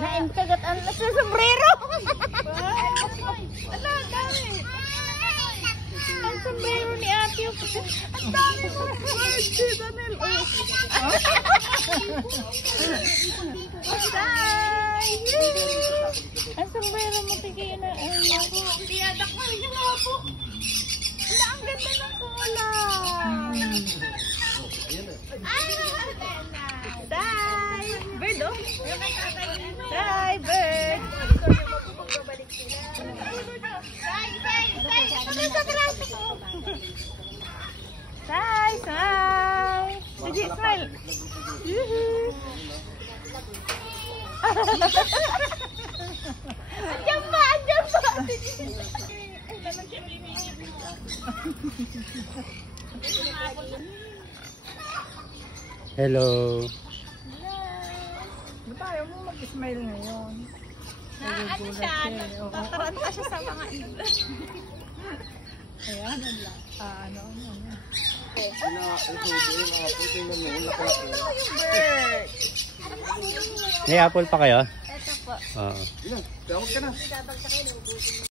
Naimkagat ang sa sombrero. Ala, dami. Ang sombrero ni ate. Ang dami mo. Chanel. Ang sombrero mo tigay na. Tiyadak mo yung apo. Ala, ang ganda ng kulay. Say! Bird, oh. Say, bird. Say, say. Sige, smile. Andiyan pa, andiyan pa. Hello. Ba't ayaw mo mag-smile ngayon? Ano siya? Nataranta siya sa mga ibon. Ayan, ano. Bird. May apple pa kayo? Ito po. Oo. Tawag ka na.